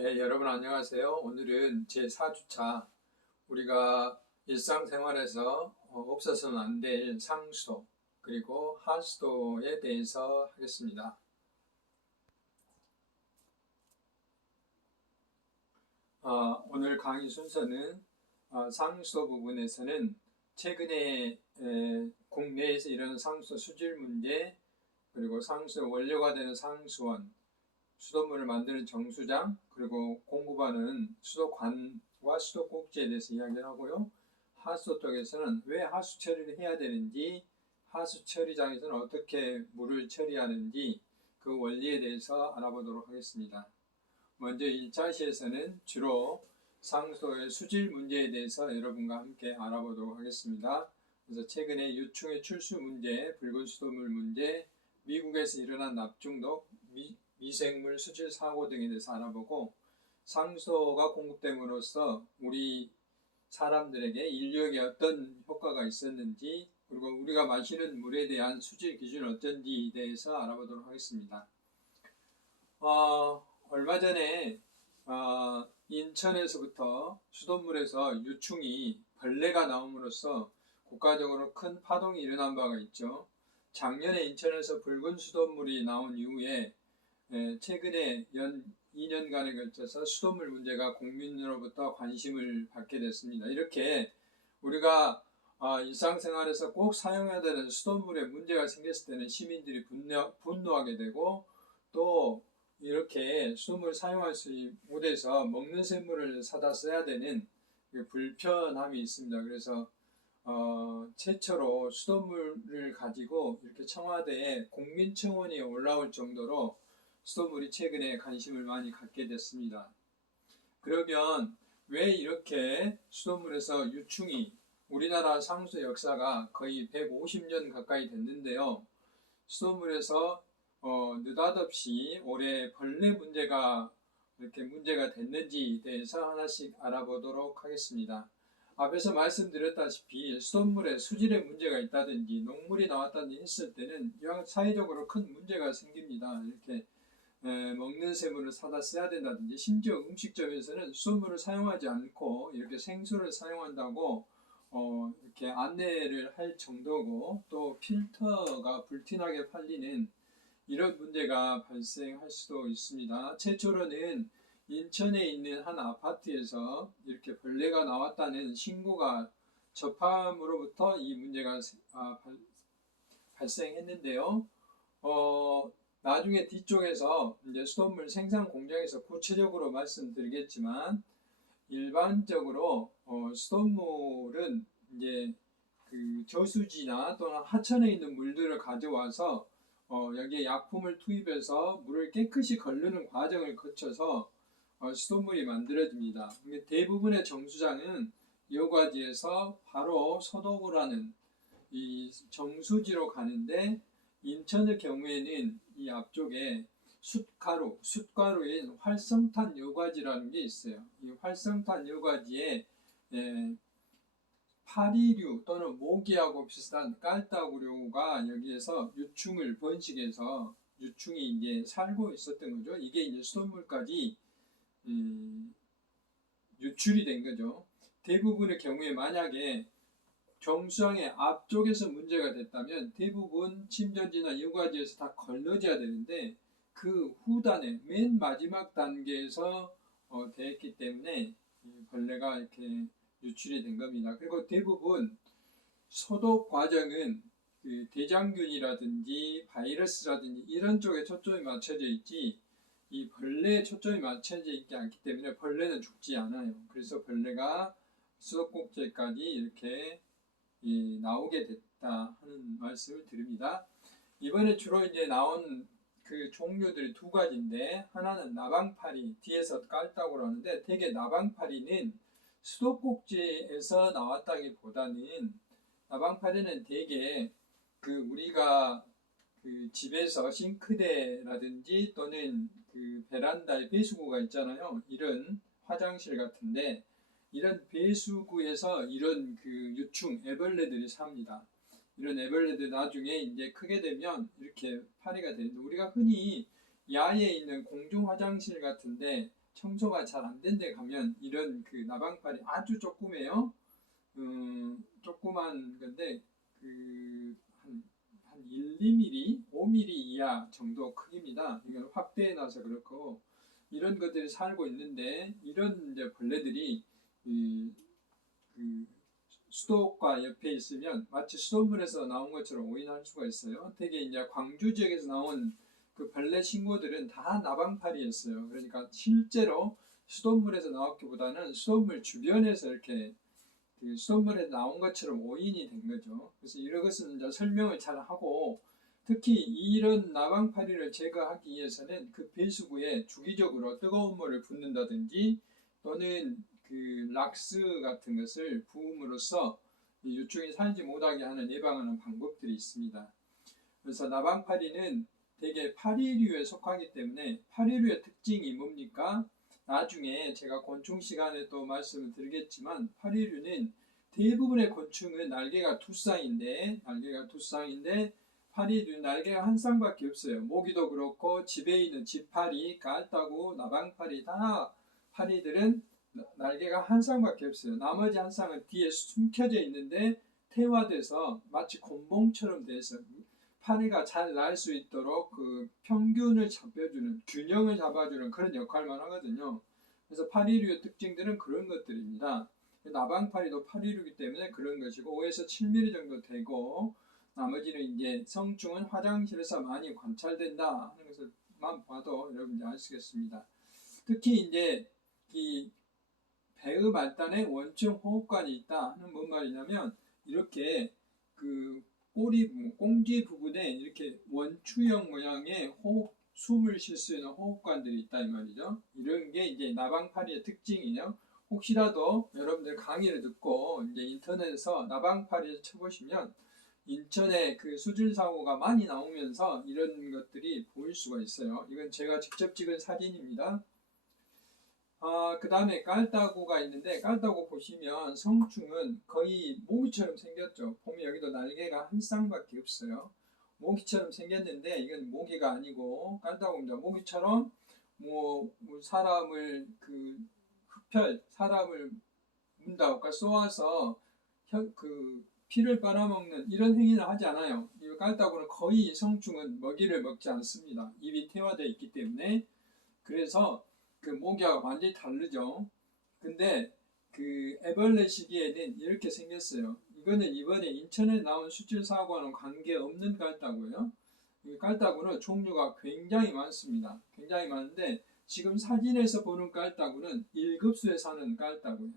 네, 여러분 안녕하세요. 오늘은 제4주차 우리가 일상생활에서 없어서는 안 될 상수도 그리고 하수도에 대해서 하겠습니다. 오늘 강의 순서는 상수도 부분에서는 최근에 국내에서 일어난 상수도 수질 문제, 그리고 상수도 원료가 되는 상수원, 수돗물을 만드는 정수장, 그리고 공급하는 수도관과 수도꼭지에 대해서 이야기를 하고요. 하수도 쪽에서는 왜 하수 처리를 해야 되는지, 하수 처리장에서는 어떻게 물을 처리하는지 그 원리에 대해서 알아보도록 하겠습니다. 먼저 1차 시에서는 주로 상수도의 수질 문제에 대해서 여러분과 함께 알아보도록 하겠습니다. 그래서 최근에 유충의 출수 문제, 붉은 수돗물 문제, 미국에서 일어난 납중독, 미생물 수질 사고 등에 대해서 알아보고, 상수도가 공급됨으로써 우리 사람들에게 인류에게 어떤 효과가 있었는지, 그리고 우리가 마시는 물에 대한 수질 기준은 어쩐지에 대해서 알아보도록 하겠습니다. 얼마 전에 인천에서부터 수돗물에서 유충이 벌레가 나옴으로써 국가적으로 큰 파동이 일어난 바가 있죠. 작년에 인천에서 붉은 수돗물이 나온 이후에 최근에 연 2년간에 걸쳐서 수돗물 문제가 국민으로부터 관심을 받게 됐습니다. 이렇게 우리가 일상생활에서 꼭 사용해야 되는 수돗물에 문제가 생겼을 때는 시민들이 분노하게 되고, 또 이렇게 수돗물을 사용할 수 못해서 먹는 샘물을 사다 써야 되는 불편함이 있습니다. 그래서 최초로 수돗물을 가지고 이렇게 청와대에 국민청원이 올라올 정도로 수돗물이 최근에 관심을 많이 갖게 됐습니다. 그러면 왜 이렇게 수돗물에서 유충이, 우리나라 상수 역사가 거의 150년 가까이 됐는데요. 수돗물에서 느닷없이 올해 벌레 문제가 이렇게 문제가 됐는지에 대해서 하나씩 알아보도록 하겠습니다. 앞에서 말씀드렸다시피 수돗물에 수질에 문제가 있다든지 녹물이 나왔다든지 했을 때는 사회적으로 큰 문제가 생깁니다. 이렇게 먹는 샘물을 사다 써야 된다든지, 심지어 음식점에서는 수돗물을 사용하지 않고 이렇게 생수를 사용한다고 이렇게 안내를 할 정도고, 또 필터가 불티나게 팔리는 이런 문제가 발생할 수도 있습니다. 최초로는 인천에 있는 한 아파트에서 이렇게 벌레가 나왔다는 신고가 접함으로부터 이 문제가 발생했는데요. 나중에 뒤쪽에서 이제 수돗물 생산 공장에서 구체적으로 말씀드리겠지만, 일반적으로 수돗물은 이제 그 저수지나 또는 하천에 있는 물들을 가져와서 여기에 약품을 투입해서 물을 깨끗이 걸르는 과정을 거쳐서 수돗물이 만들어집니다. 대부분의 정수장은 여과지에서 바로 소독을 하는 이 정수지로 가는데, 인천의 경우에는 이 앞쪽에 숯가루인 활성탄 여과지라는 게 있어요. 이 활성탄 여과지에 파리류 또는 모기하고 비슷한 깔따구류가 여기에서 유충을 번식해서 유충이 이제 살고 있었던 거죠. 이게 이제 수돗물까지 유출이 된 거죠. 대부분의 경우에 만약에 정수장의 앞쪽에서 문제가 됐다면 대부분 침전지나 여과지에서 다 걸러져야 되는데, 그 후단에 맨 마지막 단계에서 됐기 때문에 벌레가 이렇게 유출이 된 겁니다. 그리고 대부분 소독 과정은 그 대장균이라든지 바이러스라든지 이런 쪽에 초점이 맞춰져 있지, 이 벌레에 초점이 맞춰져 있지 않기 때문에 벌레는 죽지 않아요. 그래서 벌레가 수도꼭지까지 이렇게 나오게 됐다 하는 말씀을 드립니다. 이번에 주로 이제 나온 그 종류들이 두 가지인데, 하나는 나방파리, 뒤에서 깔따구로 하는데, 대개 나방파리는 수도꼭지에서 나왔다기보다는, 나방파리는 대개 그 우리가 그 집에서 싱크대라든지 또는 그 베란다에 배수구가 있잖아요. 이런 화장실 같은데, 이런 배수구에서 이런 그 유충 애벌레들이 삽니다. 이런 애벌레들 나중에 이제 크게 되면 이렇게 파리가 되는데, 우리가 흔히 야외에 있는 공중 화장실 같은데 청소가 잘 안 된 데 가면 이런 그 나방팔이 아주 조그매요. 조그만 건데 한 1, 2mm, 5mm 이하 정도 크기입니다. 이건 확대해놔서 그렇고 이런 것들이 살고 있는데 이런 이제 벌레들이 그 수도과 옆에 있으면 마치 수돗물에서 나온 것처럼 오인할 수가 있어요. 되게 이제 광주 지역에서 나온 그 벌레 신고들은 다 나방팔이였어요. 그러니까 실제로 수돗물에서 나왔기보다는 수돗물 주변에서 이렇게 그 수돗물에 나온 것처럼 오인이 된 거죠. 그래서 이런 것은 이제 설명을 잘 하고 특히 이런 나방파리를 제거하기 위해서는 그 배수구에 주기적으로 뜨거운 물을 붓는다든지 또는 그 락스 같은 것을 부음으로써 유충이 살지 못하게 하는 예방하는 방법들이 있습니다. 그래서 나방파리는 대개 파리류에 속하기 때문에 파리류의 특징이 뭡니까? 나중에 제가 곤충 시간에 또 말씀을 드리겠지만 파리류는 대부분의 곤충은 날개가 두 쌍인데 파리류는 날개가 한 쌍밖에 없어요. 모기도 그렇고 집에 있는 집파리, 깔따구, 나방파리 다 파리들은 날개가 한 쌍밖에 없어요. 나머지 한 쌍은 뒤에 숨겨져 있는데 태화돼서 마치 곤봉처럼 돼서 파리가 잘 날 수 있도록 그 평균을 잡아주는, 균형을 잡아주는 그런 역할만 하거든요. 그래서 파리류의 특징들은 그런 것들입니다. 나방파리도 파리류이기 때문에 그런 것이고 5에서 7mm 정도 되고 나머지는 이제 성충은 화장실에서 많이 관찰된다 하는 것을만 봐도 여러분들 아시겠습니다. 특히 이제 이 배의 말단에 원청 호흡관이 있다 하는 뭔 말이냐면 이렇게 그 꼬리 부분, 꽁지 부분에 이렇게 원추형 모양의 숨을 쉴 수 있는 호흡관들이 있다 이 말이죠. 이런 게 이제 나방파리의 특징이에요. 혹시라도 여러분들 강의를 듣고 이제 인터넷에서 나방파리를 쳐보시면 인천에 그 수질 사고가 많이 나오면서 이런 것들이 보일 수가 있어요. 이건 제가 직접 찍은 사진입니다. 그 다음에 깔따구가 있는데 깔따구 보시면 성충은 거의 모기처럼 생겼죠. 보면 여기도 날개가 한 쌍밖에 없어요. 모기처럼 생겼는데 이건 모기가 아니고 깔따구입니다. 모기처럼 뭐 사람을 사람을 문다고 쏘아서 그 피를 빨아먹는 이런 행위를 하지 않아요. 이 깔따구는 거의 성충은 먹이를 먹지 않습니다. 입이 태화되어 있기 때문에. 그래서 그 모기하고 완전히 다르죠. 근데 그 애벌레 시기에는 이렇게 생겼어요. 이거는 이번에 인천에 나온 수질 사고와는 관계없는 깔따구예요. 이 깔따구는 종류가 굉장히 많습니다. 굉장히 많은데 지금 사진에서 보는 깔따구는 1급수에 사는 깔따구예요.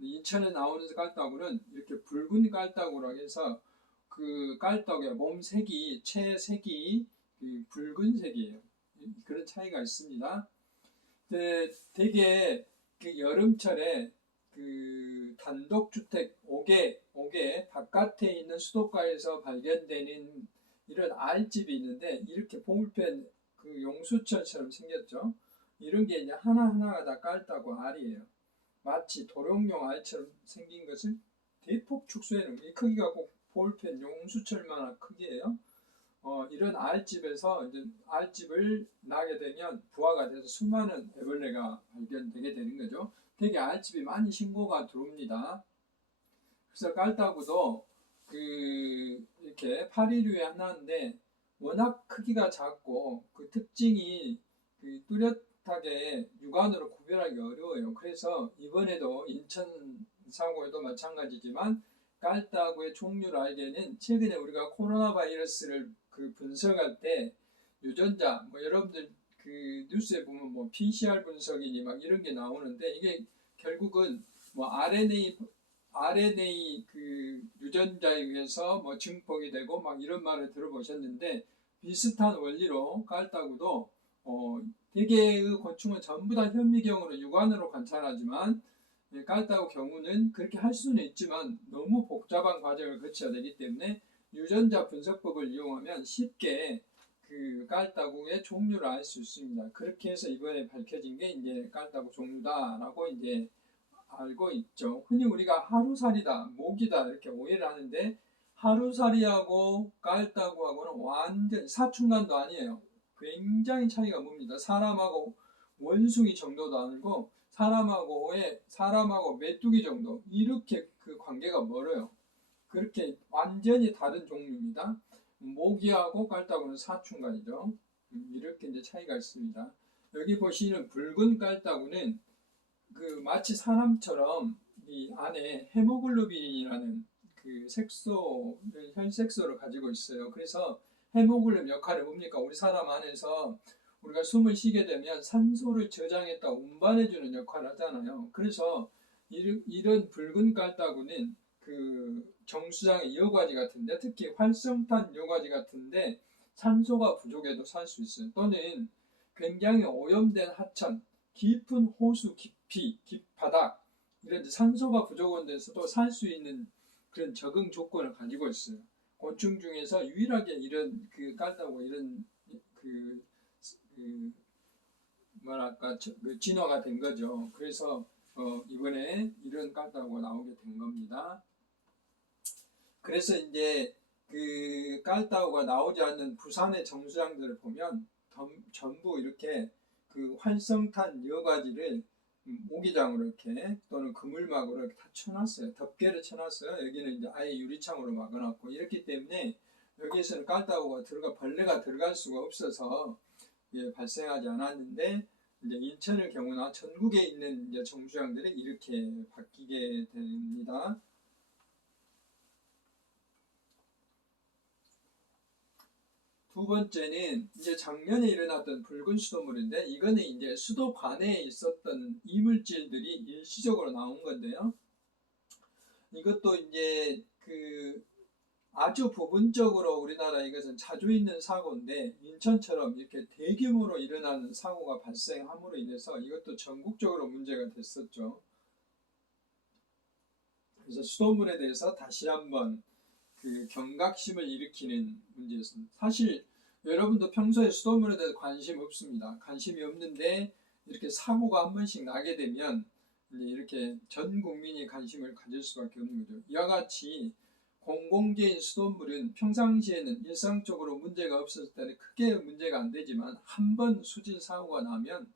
인천에 나오는 깔따구는 이렇게 붉은 깔따구라고 해서 그 깔따구의 몸색이 채색이 붉은색이에요. 그런 차이가 있습니다. 되게 그 여름철에 그 단독주택 옥에 바깥에 있는 수도가에서 발견되는 이런 알집이 있는데 이렇게 보물펜 그 용수철처럼 생겼죠. 이런 게 이제 하나하나가 다 깔따구 알이에요. 마치 도룡뇽 알처럼 생긴 것을 대폭 축소해놓은 이 크기가 꼭 볼펜 용수철만한 크기예요. 이런 알집에서 이제 알집을 나게 되면 부화가 돼서 수많은 애벌레가 발견되게 되는 거죠. 되게 알집이 많이 신고가 들어옵니다. 그래서 깔따구도 이렇게 파리류의 하나인데 워낙 크기가 작고 그 특징이 뚜렷하게 육안으로 구별하기 어려워요. 그래서 이번에도 인천 사고에도 마찬가지지만 깔따구의 종류를 알기에는 최근에 우리가 코로나 바이러스를 분석할 때 유전자 여러분들 그 뉴스에 보면 뭐 PCR 분석이니 막 이런 게 나오는데 이게 결국은 뭐 RNA 그 유전자에 의해서 뭐 증폭이 되고 막 이런 말을 들어보셨는데 비슷한 원리로 깔따구도 대개의 곤충은 전부 다 현미경으로 육안으로 관찰하지만 깔따구 경우는 그렇게 할 수는 있지만 너무 복잡한 과정을 거쳐야 되기 때문에 유전자 분석법을 이용하면 쉽게 그 깔따구의 종류를 알 수 있습니다. 그렇게 해서 이번에 밝혀진 게 이제 깔따구 종류다라고 이제 알고 있죠. 흔히 우리가 하루살이다, 모기다 이렇게 오해를 하는데 하루살이하고 깔따구하고는 완전 사춘간도 아니에요. 굉장히 차이가 멉니다. 사람하고 원숭이 정도도 아니고 사람하고 메뚜기 정도 이렇게 그 관계가 멀어요. 그렇게 완전히 다른 종류입니다. 모기하고 깔따구는 사촌간이죠. 이렇게 이제 차이가 있습니다. 여기 보시는 붉은 깔따구는 그 마치 사람처럼 이 안에 헤모글로빈이라는 그 색소를 혈색소를 가지고 있어요. 그래서 헤모글로빈 역할이 뭡니까? 우리 사람 안에서 우리가 숨을 쉬게 되면 산소를 저장했다 운반해주는 역할을 하잖아요. 그래서 이런 붉은 깔따구는 그 정수장의 여과지 같은데 특히 활성탄 여과지 같은데 산소가 부족해도 살 수 있어요. 또는 굉장히 오염된 하천, 깊은 호수 깊이, 깊바닥 이런 산소가 부족한 데서도 살 수 있는 그런 적응 조건을 가지고 있어요. 곤충 중에서 유일하게 이런 그 깔따구 이런 그 뭐랄까 그 진화가 된 거죠. 그래서 이번에 이런 깔따구가 나오게 된 겁니다. 그래서 이제 그 깔따구가 나오지 않는 부산의 정수장들을 보면 전부 이렇게 그 활성탄 여과지를 모기장으로 이렇게 또는 그물막으로 이렇게 다 쳐놨어요. 덮개를 쳐놨어요. 여기는 이제 아예 유리창으로 막아놨고 이렇기 때문에 여기에서는 깔따구가 벌레가 들어갈 수가 없어서 발생하지 않았는데 이제 인천의 경우나 전국에 있는 이제 정수장들이 이렇게 바뀌게 됩니다. 두 번째는 이제 작년에 일어났던 붉은 수돗물인데 이거는 이제 수도관에 있었던 이물질들이 일시적으로 나온 건데요. 이것도 이제 그 아주 부분적으로 우리나라 이것은 자주 있는 사고인데 인천처럼 이렇게 대규모로 일어나는 사고가 발생함으로 인해서 이것도 전국적으로 문제가 됐었죠. 그래서 수돗물에 대해서 다시 한번 그 경각심을 일으키는 문제였습니다. 사실 여러분도 평소에 수돗물에 대해서 관심 없습니다. 관심이 없는데 이렇게 사고가 한 번씩 나게 되면 이제 이렇게 전 국민이 관심을 가질 수밖에 없는 거죠. 이와 같이 공공재인 수돗물은 평상시에는 일상적으로 문제가 없었을 때는 크게 문제가 안 되지만 한 번 수질 사고가 나면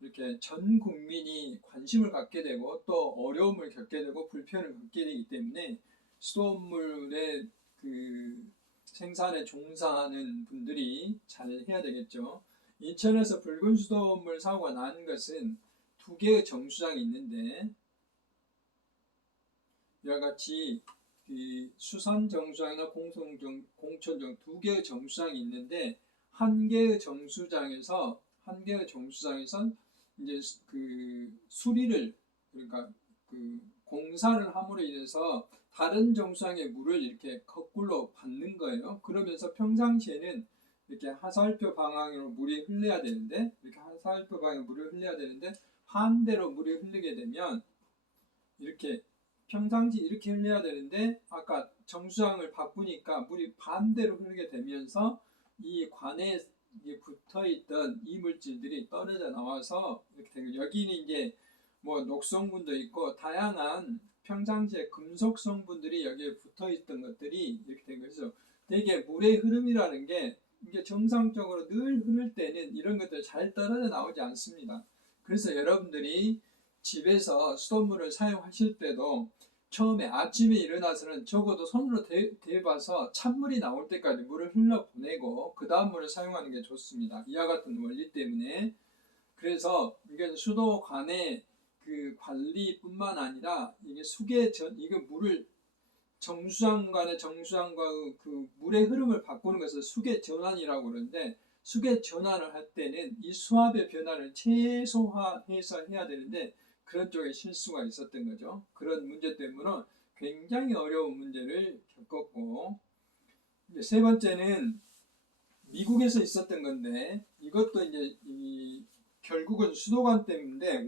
이렇게 전 국민이 관심을 갖게 되고 또 어려움을 겪게 되고 불편을 겪게 되기 때문에 수돗물의 그 생산에 종사하는 분들이 잘 해야 되겠죠. 인천에서 붉은 수돗물 사고가 난 것은 두 개의 정수장이 있는데 이와 같이 수산 정수장이나 공천정 두 개의 정수장이 있는데 한 개의 정수장에서 이제 그 수리를 그러니까 그 공사를 함으로 인해서 다른 정수장의 물을 이렇게 거꾸로 받는 거예요. 그러면서 평상시에는 이렇게 하사활표 방향으로 물이 흘러야 되는데 반대로 물이 흐르게 되면 이렇게 평상시 이렇게 흘러야 되는데 아까 정수장을 바꾸니까 물이 반대로 흐르게 되면서 이 관에 붙어있던 이물질들이 떨어져 나와서 이렇게 된 거죠. 여기는 이제 뭐 녹성분도 있고 다양한 평상시에 금속 성분들이 여기에 붙어있던 것들이 이렇게 된 거죠. 되게 물의 흐름이라는 게 이게 정상적으로 늘 흐를 때는 이런 것들이 잘 떨어져 나오지 않습니다. 그래서 여러분들이 집에서 수돗물을 사용하실 때도 처음에 아침에 일어나서는 적어도 손으로 대봐서 찬물이 나올 때까지 물을 흘러보내고 그 다음 물을 사용하는 게 좋습니다. 이와 같은 원리 때문에 그래서 이게 수도관의 그 관리뿐만 아니라 이게 이게 물을 정수장과 그 물의 흐름을 바꾸는 것을 수계 전환이라고 그러는데 수계 전환을 할 때는 이 수압의 변화를 최소화해서 해야 되는데 그런 쪽에 실수가 있었던 거죠. 그런 문제 때문에 굉장히 어려운 문제를 겪었고 이제 세 번째는 미국에서 있었던 건데 이것도 이제 결국은 수도관 때문인데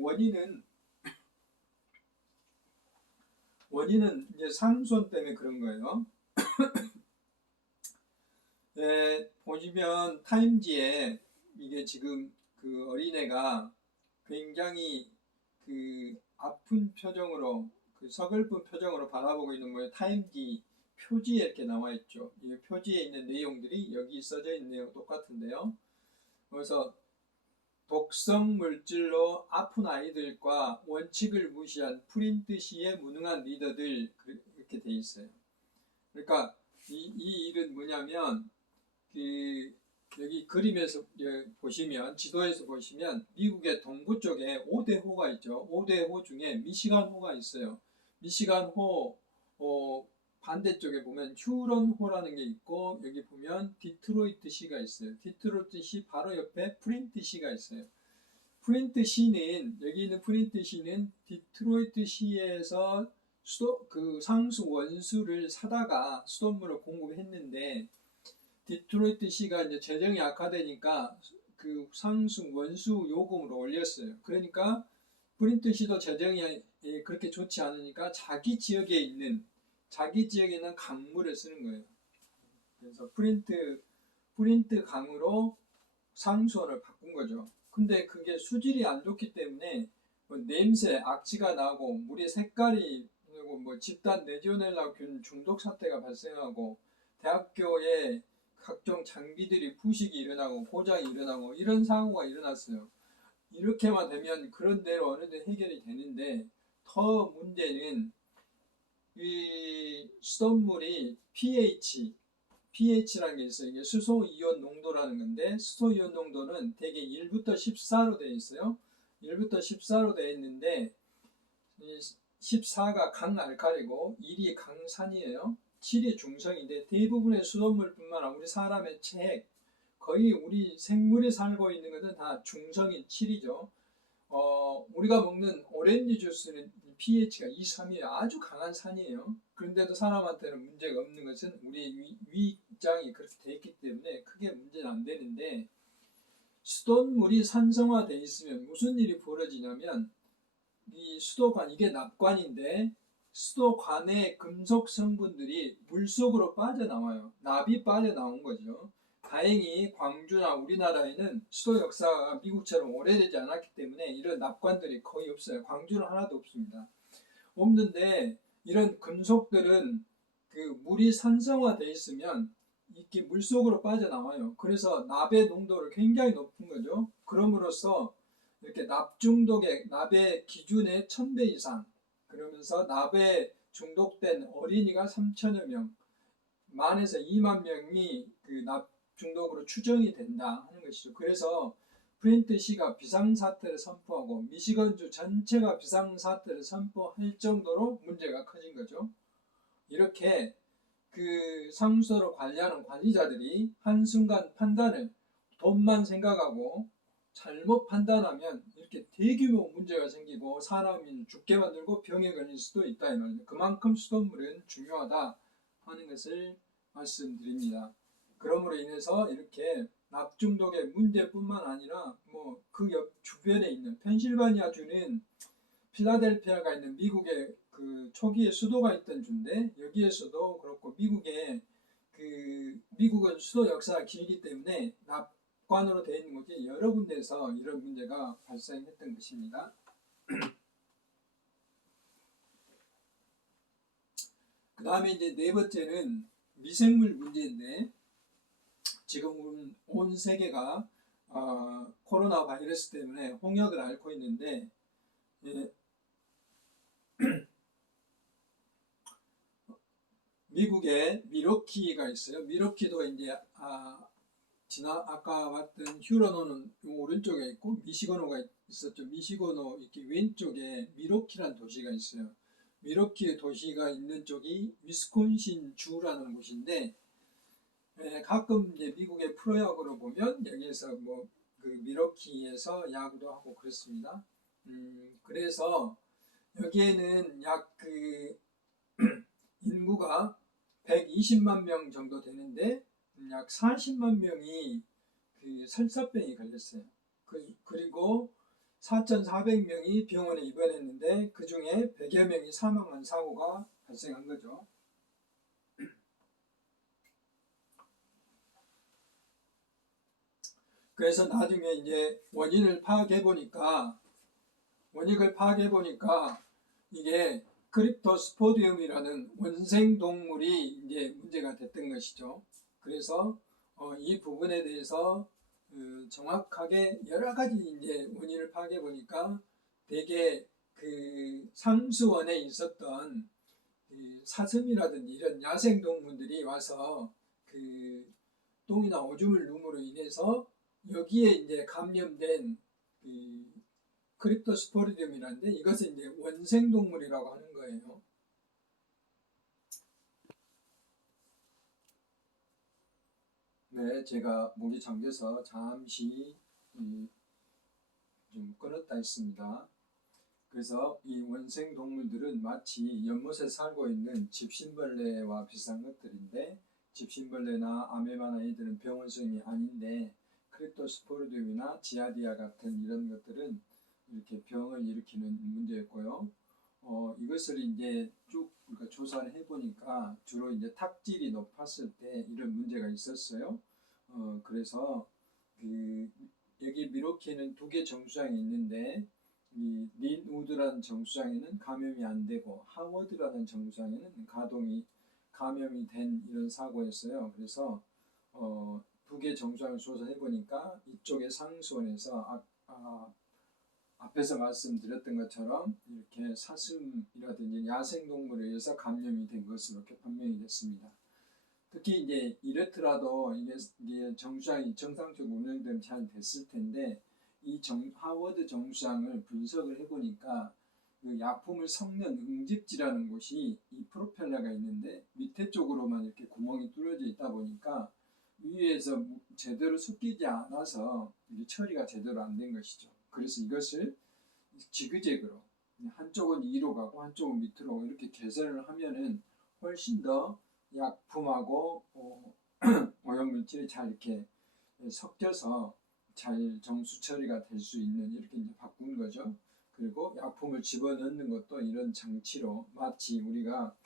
원인은 이제 상수원 때문에 그런 거예요. 보시면 타임지에 이게 지금 그 어린애가 굉장히 그 아픈 표정으로 그 서글픈 표정으로 바라보고 있는 거에 타임지 표지에 이렇게 나와 있죠. 이 표지에 있는 내용들이 여기 써져 있는 내용 똑같은데요. 그래서 독성 물질로 아픈 아이들과 원칙을 무시한 프린트 시에 무능한 리더들 이렇게 돼 있어요. 그러니까 이 일은 뭐냐면 여기 그림에서 보시면 지도에서 보시면 미국의 동부 쪽에 5대 호가 있죠. 5대 호 중에 미시간호가 있어요. 미시간호 반대쪽에 보면 휴런호라는 게 있고 여기 보면 디트로이트시가 있어요. 디트로이트시 바로 옆에 프린트시가 있어요. 프린트시는 여기 있는 프린트시는 디트로이트시에서 그 상수 원수를 사다가 수돗물을 공급했는데 디트로이트시가 이제 재정이 악화되니까 그 상수 원수 요금을 올렸어요. 그러니까 프린트시도 재정이 그렇게 좋지 않으니까 자기 지역에 있는 강물을 쓰는 거예요. 그래서 프린트 강으로 상수원을 바꾼 거죠. 근데 그게 수질이 안 좋기 때문에 뭐 냄새, 악취가 나고 물의 색깔이 그리고 뭐 집단 레지오넬라균 중독 사태가 발생하고 대학교에 각종 장비들이 부식이 일어나고 고장이 일어나고 이런 사고가 일어났어요. 이렇게만 되면 그런 대로 어느 정도 해결이 되는데 더 문제는 이 수돗물이 pH라는 게 있어요. 이게 수소이온 농도라는 건데 수소이온 농도는 대개 1부터 14로 되어 있어요. 1부터 14로 되어 있는데 14가 강알칼리고 1이 강산이에요. 7이 중성인데 대부분의 수돗물뿐만 아니라 우리 사람의 체액 거의 우리 생물이 살고 있는 것은 다 중성인 7이죠. 우리가 먹는 오렌지 주스는 pH가 2, 3이에요. 아주 강한 산이에요. 그런데도 사람한테는 문제가 없는 것은 우리 위장이 그렇게 되어 있기 때문에 크게 문제는 안 되는데 수돗물이 산성화되어 있으면 무슨 일이 벌어지냐면 이 수도관, 이게 납관인데 수도관의 금속 성분들이 물속으로 빠져나와요. 납이 빠져나온 거죠. 다행히 광주나 우리나라에는 수도 역사가 미국처럼 오래되지 않았기 때문에 이런 납관들이 거의 없어요. 광주는 하나도 없습니다. 없는데 이런 금속들은 그 물이 산성화되어 있으면 이렇게 물속으로 빠져나와요. 그래서 납의 농도를 굉장히 높은 거죠. 그럼으로써 이렇게 납의 기준의 1000배 이상 그러면서 납에 중독된 어린이가 3천여 명, 만에서 2만 명이 그 납 중독으로 추정이 된다 하는 것이죠. 그래서 프린트시가 비상사태를 선포하고 미시건주 전체가 비상사태를 선포할 정도로 문제가 커진 거죠. 이렇게 그 상수도를 관리하는 관리자들이 한순간 판단을 돈만 생각하고 잘못 판단하면 이렇게 대규모 문제가 생기고 사람이 죽게 만들고 병에 걸릴 수도 있다 이 말입니다. 그만큼 수돗물은 중요하다 하는 것을 말씀드립니다. 그러므로 인해서 이렇게 납중독의 문제뿐만 아니라 뭐 그 옆 주변에 있는 펜실바니아주는 필라델피아가 있는 미국의 그 초기에 수도가 있던 주인데 여기에서도 그렇고 미국은 수도 역사가 길기 때문에 납관으로 되어 있는 곳이 여러 군데에서 이런 문제가 발생했던 것입니다. 그 다음에 이제 네 번째는 미생물 문제인데 지금 온 세계가 코로나 바이러스 때문에 홍역을 앓고 있는데 미국에 미러키가 있어요. 미러키도 이제 아까 봤던 휴런호는 오른쪽에 있고 미시건호가 있었죠. 미시건호 이렇게 왼쪽에 미러키라는 도시가 있어요. 미러키 도시가 있는 쪽이 위스콘신 주라는 곳인데 가끔 이제 미국의 프로야구를 보면 여기에서 뭐 그 미러키에서 야구도 하고 그렇습니다. 그래서 여기에는 약 그 인구가 120만 명 정도 되는데 약 40만 명이 그 설사병이 걸렸어요. 그리고 4,400명이 병원에 입원했는데 그 중에 100여 명이 사망한 사고가 발생한 거죠. 그래서 나중에 이제 원인을 파악해 보니까 이게 크립토스포디움이라는 원생 동물이 이제 문제가 됐던 것이죠. 그래서 이 부분에 대해서 정확하게 여러 가지 이제 원인을 파악해 보니까 대개 그 상수원에 있었던 그 사슴이라든지 이런 야생 동물들이 와서 그 똥이나 오줌을 누므로 인해서 여기에 이제 감염된 그 크립토스포리디움이라는데 이것은 이제 원생동물이라고 하는 거예요. 네, 제가 목이 잠겨서 잠시 좀 끊었다 했습니다. 그래서 이 원생동물들은 마치 연못에 살고 있는 집신벌레와 비슷한 것들인데 집신벌레나 아메바나 이들은 병원성이 아닌데 크립토스포리디움이나 지아디아 같은 이런 것들은 이렇게 병을 일으키는 문제였고요. 이것을 이제 쭉 우리가 조사를 해보니까 주로 이제 탁질이 높았을 때 이런 문제가 있었어요. 그래서 그 여기 미로키는 2개 정수장이 있는데 이 린우드라는 정수장에는 감염이 안 되고 하워드라는 정수장에는 감염이 된 이런 사고였어요. 그래서 2개 정수장을 조사해 보니까 이쪽의 상수원에서 앞에서 말씀드렸던 것처럼 이렇게 사슴이라든지 야생동물에 의해서 감염이 된 것으로 이렇게 판명이 됐습니다. 특히 이제 이렇더라도 이게 정수장이 정상적으로 운영되면 잘 됐을 텐데 이 하워드 정수장을 분석을 해보니까 그 약품을 섞는 응집지라는 곳이 이 프로펠러가 있는데 밑에 쪽으로만 이렇게 구멍이 뚫어져 있다 보니까 위에서 제대로 섞이지 않아서 이게 처리가 제대로 안 된 것이죠. 그래서 이것을 지그재그로 한쪽은 위로 가고 한쪽은 밑으로 가고 이렇게 개선을 하면은 훨씬 더 약품하고 오염물질이 잘 이렇게 섞여서 잘 정수 처리가 될 수 있는 이렇게 이제 바꾼 거죠. 그리고 약품을 집어넣는 것도 이런 장치로 마치 우리가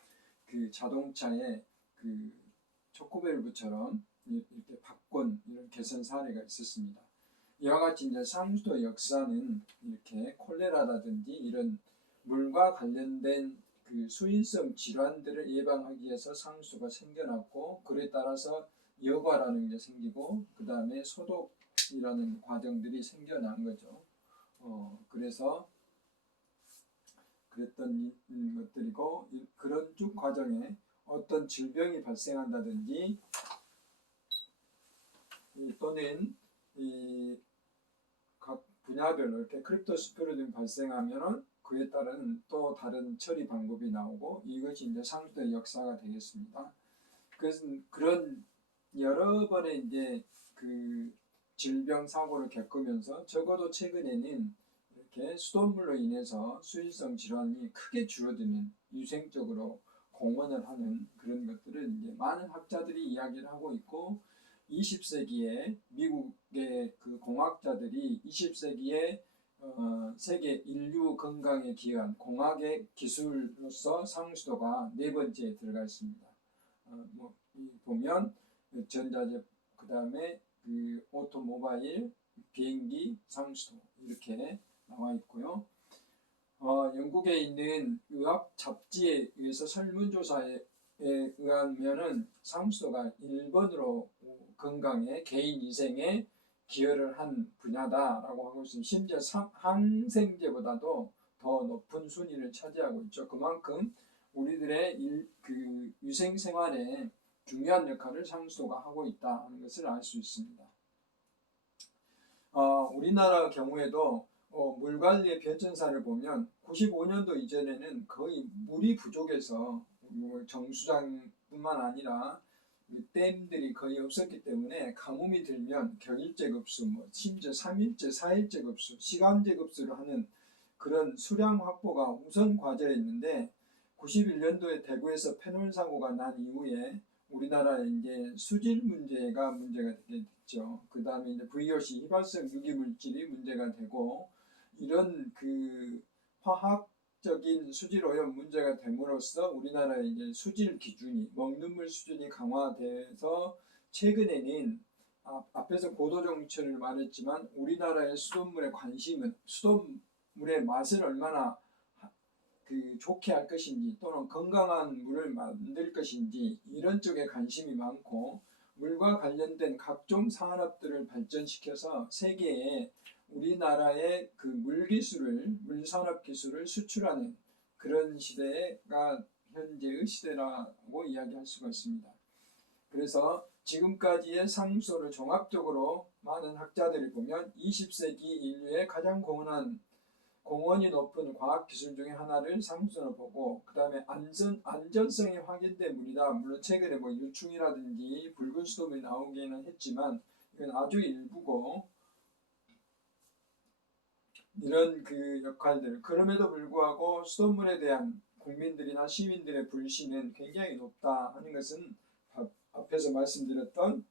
그 자동차에 그 초코밸브처럼 이렇게 바꾼 이런 개선 사례가 있었습니다. 이와 같이 이제 상수도 역사는 이렇게 콜레라라든지 이런 물과 관련된 그 수인성 질환들을 예방하기 위해서 상수도가 생겨났고 그에 따라서 여과라는 게 생기고 그 다음에 소독이라는 과정들이 생겨난 거죠. 그래서 그랬던 것들이고 그런 쭉 과정에 어떤 질병이 발생한다든지 또는 각 분야별로 이렇게 크립토스포리디움 발생하면은 그에 따른 또 다른 처리 방법이 나오고 이것이 이제 상수도의 역사가 되겠습니다. 그래서 그런 여러 번의 이제 그 질병 사고를 겪으면서 적어도 최근에는 이렇게 수돗물로 인해서 수인성 질환이 크게 줄어드는 유생적으로 공헌을 하는 그런 것들을 이제 많은 학자들이 이야기를 하고 있고 20세기에 미국의 그 공학자들이 20세기에 세계 인류 건강에 기여한 공학의 기술로서 상수도가 4번째에 들어가 있습니다. 보면 전자제 그 다음에 그 오토모바일, 비행기, 상수도 이렇게 나와 있고요. 영국에 있는 의학 잡지에 의해서 설문조사에 의하면은 상수도가 1번으로 건강에 개인 위생에 기여를 한 분야다라고 하고 있습니다. 심지어 항생제보다도 더 높은 순위를 차지하고 있죠. 그만큼 우리들의 그 위생생활에 중요한 역할을 상수도가 하고 있다는 것을 알 수 있습니다. 우리나라 경우에도 물관리의 변천사를 보면 95년도 이전에는 거의 물이 부족해서 정수장뿐만 아니라 댐들이 거의 없었기 때문에 가뭄이 들면 격일제 급수, 심지어 3일제, 4일제 급수, 시간제 급수를 하는 그런 수량 확보가 우선 과제였는데 91년도에 대구에서 페놀 사고가 난 이후에 우리나라에 이제 수질 문제가 되게 됐죠. 그 다음에 이제 VOC 휘발성 유기물질이 문제가 되고 이런 그 화학적인 수질 오염 문제가 됨으로써 우리나라의 이제 수질 기준이 먹는 물 수준이 강화돼서 최근에는 앞에서 고도정처를 말했지만 우리나라의 수돗물의 관심은 수돗물의 맛을 얼마나 그 좋게 할 것인지 또는 건강한 물을 만들 것인지 이런 쪽에 관심이 많고 물과 관련된 각종 산업들을 발전시켜서 세계에 우리나라의 그 물산업 기술을 수출하는 그런 시대가 현재의 시대라고 이야기할 수가 있습니다. 그래서 지금까지의 상수를 종합적으로 많은 학자들이 보면 20세기 인류의 가장 공헌이 높은 과학기술 중에 하나를 상수로 보고, 그 다음에 안전성이 확인된 물이다. 물론 최근에 뭐 유충이라든지 붉은 수돗물이 나오기는 했지만 이건 아주 일부고, 이런 그 역할들, 그럼에도 불구하고 수돗물에 대한 국민들이나 시민들의 불신은 굉장히 높다 하는 것은 앞에서 말씀드렸던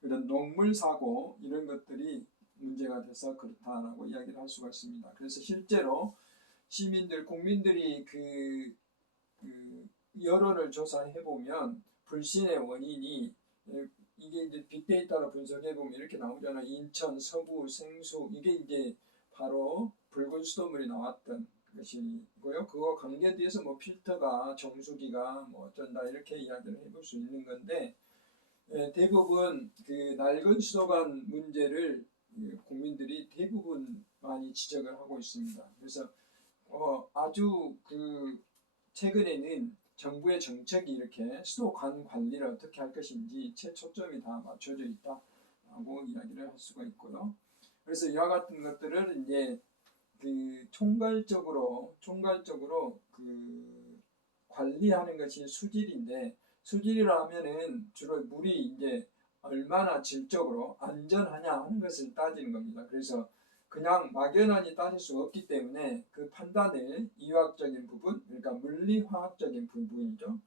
그런 녹물 사고 이런 것들이 문제가 돼서 그렇다라고 이야기를 할 수가 있습니다. 그래서 실제로 국민들이 그 여론을 조사해 보면 불신의 원인이, 이게 이제 빅데이터로 분석해 보면 이렇게 나오잖아요. 인천, 서구, 생수, 이게 이제 바로 붉은 수돗물이 나왔던 것이고요. 그거 관계돼서 뭐 필터가, 정수기가 뭐 어쩐다 이렇게 이야기를 해볼 수 있는 건데, 대부분 그 낡은 수도관 문제를 국민들이 대부분 많이 지적을 하고 있습니다. 그래서 아주 그 최근에는 정부의 정책이 이렇게 수도관 관리를 어떻게 할 것인지 초점이 다 맞춰져 있다라고 이야기를 할 수가 있고요. 그래서 이와 같은 것들을 이제 그 총괄적으로 그 관리하는 것이 수질인데, 수질이라 하면은 주로 물이 이제 얼마나 질적으로 안전하냐 하는 것을 따지는 겁니다. 그래서 그냥 막연하게 따질 수 없기 때문에 그 판단을 이화학적인 부분, 그러니까 물리화학적인 부분이죠.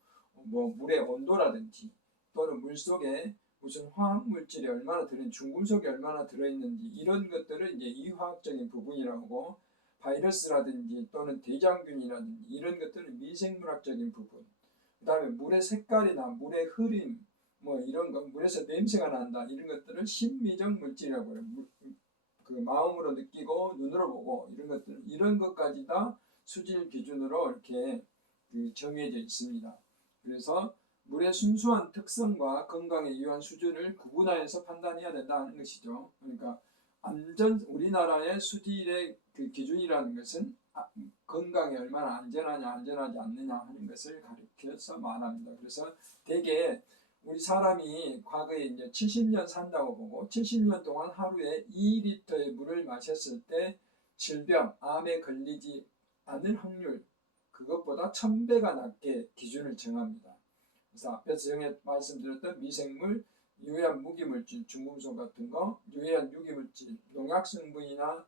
뭐 물의 온도라든지 또는 물 속에 무슨 화학물질이 얼마나 중금속이 얼마나 들어있는지 이런 것들을 이제 이화학적인 부분이라고, 바이러스라든지 또는 대장균이라든지 이런 것들은 미생물학적인 부분, 그 다음에 물의 색깔이나 물의 흐림, 뭐 이런 거, 물에서 냄새가 난다 이런 것들을 심미적 물질이라고 해요. 그 마음으로 느끼고 눈으로 보고 이런 것까지 다 수질 기준으로 이렇게 정해져 있습니다. 그래서 물의 순수한 특성과 건강에 유한 수준을 구분하여서 판단해야 된다는 것이죠. 그러니까 우리나라의 수질의 그 기준이라는 것은 건강에 얼마나 안전하냐 안전하지 않느냐 하는 것을 가리켜서 말합니다. 그래서 대개 우리 사람이 과거에 이제 70년 산다고 보고 70년 동안 하루에 2리터의 물을 마셨을 때 질병, 암에 걸리지 않을 확률, 그것보다 1000배가 낮게 기준을 정합니다. 그래서 앞에서 말씀드렸던 미생물, 유해한 무기물질, 중금속 같은 거, 유해한 유기물질, 농약 성분이나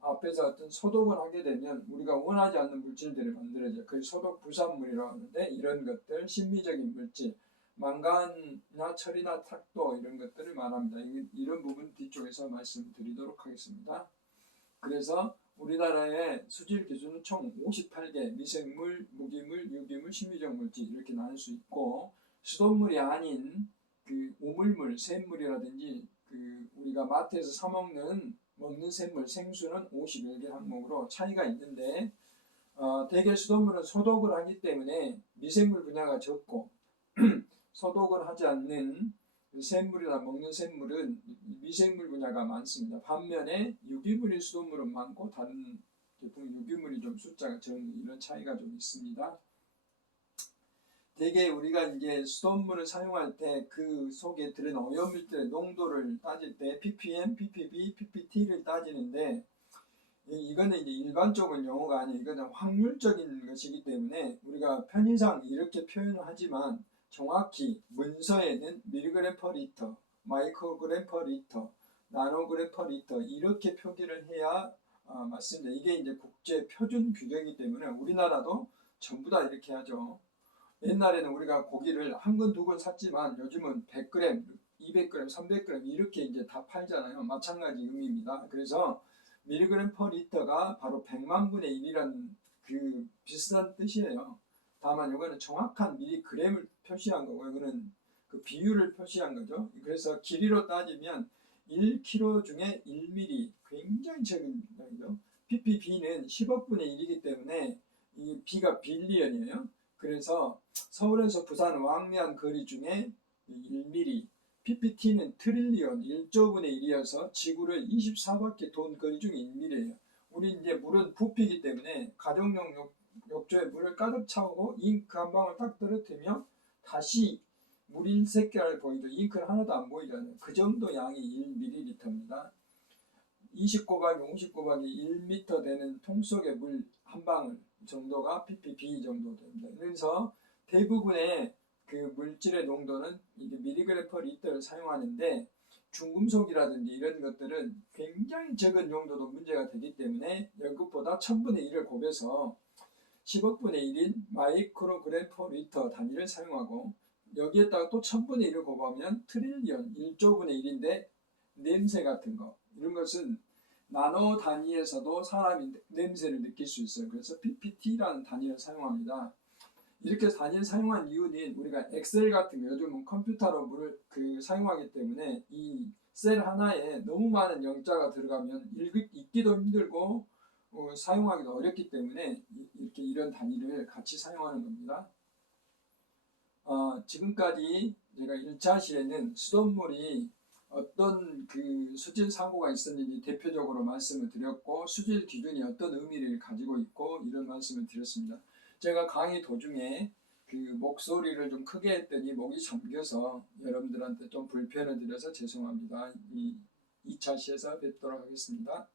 앞에서 어떤 소독을 하게 되면 우리가 원하지 않는 물질들이 만들어져요. 그걸 소독 부산물이라고 하는데, 이런 것들, 심미적인 물질, 망간이나 철이나 탁도 이런 것들을 말합니다. 이런 부분 뒤쪽에서 말씀드리도록 하겠습니다. 그래서 우리나라의 수질 기준은 총 58개, 미생물, 무기물, 유기물, 심미적 물질 이렇게 나눌 수 있고, 수돗물이 아닌 그 우물물, 샘물이라든지 우리가 마트에서 사 먹는 샘물, 생수는 51개 항목으로 차이가 있는데, 대개 수돗물은 소독을 하기 때문에 미생물 분야가 적고 소독을 하지 않는 샘물이나 먹는 샘물은 미생물 분야가 많습니다. 반면에 유기물인 수돗물은 많고 다른 제품 유기물이 좀 숫자가 적은 이런 차이가 좀 있습니다. 대개 우리가 이제 수돗물을 사용할 때 그 속에 들은 오염물질의 농도를 따질 때 ppm, ppb, ppt를 따지는데, 이거는 이제 일반적인 용어가 아니에요. 이거는 확률적인 것이기 때문에 우리가 편의상 이렇게 표현을 하지만 정확히 문서에는 밀리그램 퍼 리터, 마이크로그램 퍼 리터, 나노그램 퍼 리터 이렇게 표기를 해야 맞습니다. 이게 이제 국제 표준 규정이기 때문에 우리나라도 전부 다 이렇게 하죠. 옛날에는 우리가 고기를 한 근, 두 근 샀지만 요즘은 100g, 200g, 300g 이렇게 이제 다 팔잖아요. 마찬가지 의미입니다. 그래서 밀리그램 퍼 리터가 바로 100만 분의 1이라는 그 비슷한 뜻이에요. 다만 이거는 정확한 밀리그램을 표시한 거고, 이거는 그 비율을 표시한 거죠. 그래서 길이로 따지면 1kg 중에 1mm, 굉장히 적은 거죠. ppb는 10억 분의 1이기 때문에 이 b가 빌리언이에요. 그래서 서울에서 부산 왕래한 거리 중에 1mm, PPT는 트릴리언 1조분의 1이어서 지구를 24바퀴 돈 거리 중에 1mm예요. 우리 이제 물은 부피이기 때문에 가정용 욕조에 물을 가득 차오고 잉크 한 방울 딱 떨어뜨리면 다시 물인 색깔을 보이죠. 잉크는 하나도 안 보이잖아요. 그 정도 양이 1ml입니다. 20 곱하기 50 곱하기 1m 되는 통 속의 물 한 방울 정도가 ppb 정도 됩니다. 그래서 대부분의 그 물질의 농도는 이게 미리그램 퍼 리터를 사용하는데 중금속이라든지 이런 것들은 굉장히 적은 용도도 문제가 되기 때문에 이것보다 1000분의 1을 곱해서 10억분의 1인 마이크로그램 퍼 리터 단위를 사용하고 여기에다가 또 1000분의 1을 곱하면 트릴리언 1조분의 1인데 냄새 같은 거 이런 것은 나노 단위에서도 사람이 냄새를 느낄 수 있어요. 그래서 ppt라는 단위를 사용합니다. 이렇게 단위를 사용한 이유는 우리가 엑셀 같은 거 요즘은 컴퓨터로 물을 사용하기 때문에 이 셀 하나에 너무 많은 영자가 들어가면 읽기도 힘들고 사용하기도 어렵기 때문에 이렇게 이런 단위를 같이 사용하는 겁니다. 지금까지 제가 1차 시에는 수돗물이 어떤 그 수질 사고가 있었는지 대표적으로 말씀을 드렸고 수질 기준이 어떤 의미를 가지고 있고 이런 말씀을 드렸습니다. 제가 강의 도중에 그 목소리를 좀 크게 했더니 목이 잠겨서 여러분들한테 좀 불편을 드려서 죄송합니다. 이 2차 시에서 뵙도록 하겠습니다.